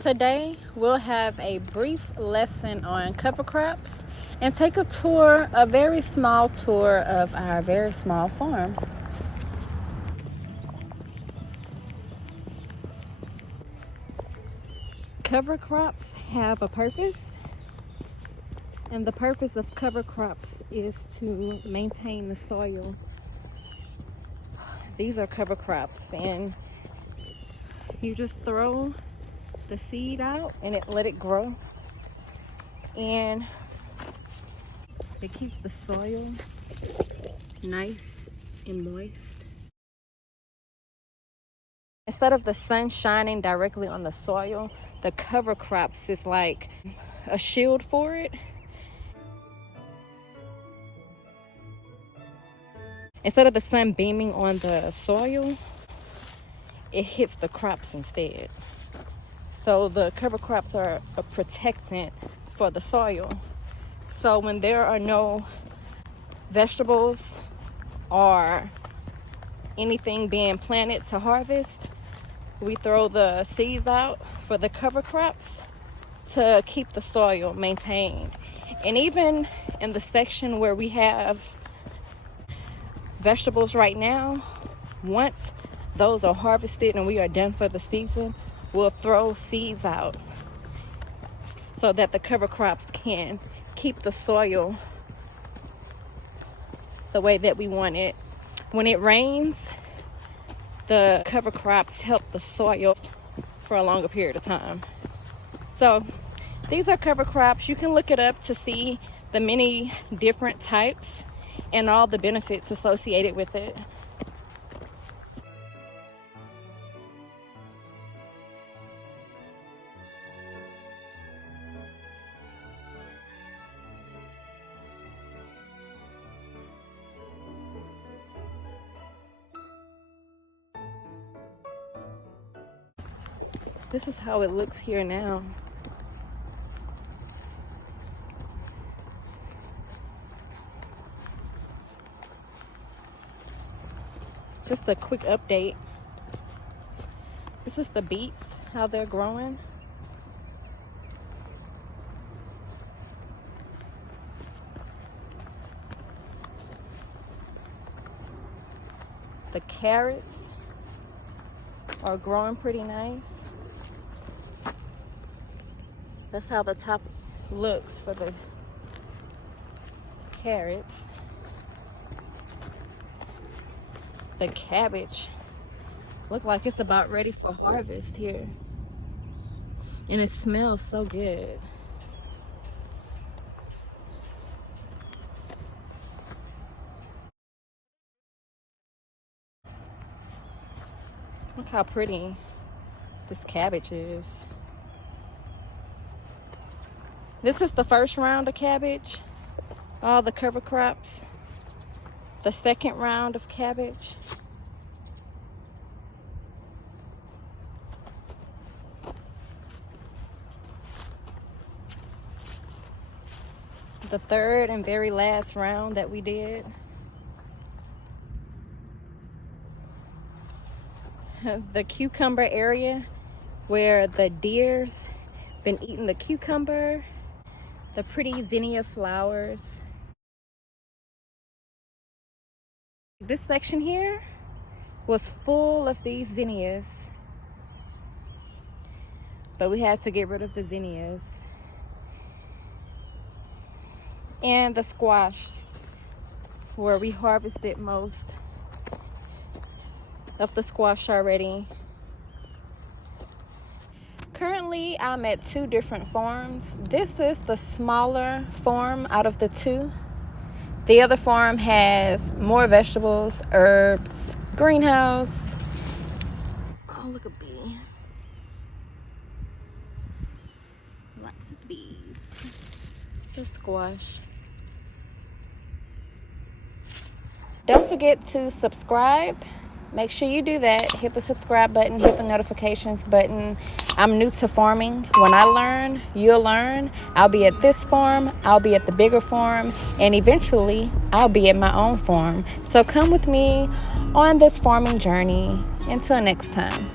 Today we'll have a brief lesson on cover crops and take a very small tour of our very small farm. Cover crops have a purpose, and the purpose of cover crops is to maintain the soil. These are cover crops, and you just throw the seed out and let it grow, and it keeps the soil nice and moist. Instead of the sun shining directly on the soil, the cover crops is like a shield for it. Instead of the sun beaming on the soil, it hits the crops instead. So the cover crops are a protectant for the soil. So when there are no vegetables or anything being planted to harvest, we throw the seeds out for the cover crops to keep the soil maintained. And even in the section where we have vegetables right now, once those are harvested and we are done for the season, we'll throw seeds out so that the cover crops can keep the soil the way that we want it. When it rains, the cover crops help the soil for a longer period of time. So these are cover crops. You can look it up to see the many different types and all the benefits associated with it. This is how it looks here now. Just a quick update. This is the beets, how they're growing. The carrots are growing pretty nice. That's how the top looks for the carrots. The cabbage looks like it's about ready for harvest here. And it smells so good. Look how pretty this cabbage is. This is the first round of cabbage, all the cover crops. The second round of cabbage. The third and very last round that we did. The cucumber area where the deer's been eating the cucumber. The pretty zinnia flowers. This section here was full of these zinnias, but we had to get rid of the zinnias. And the squash, where we harvested most of the squash already. Currently, I'm at two different farms. This is the smaller farm out of the two. The other farm has more vegetables, herbs, greenhouse. Oh, look, a bee. Lots of bees. The squash. Don't forget to subscribe. Make sure you do that. Hit the subscribe button, hit the notifications button. I'm new to farming. When I learn, you'll learn. I'll be at this farm, I'll be at the bigger farm, and eventually I'll be at my own farm. So come with me on this farming journey. Until next time.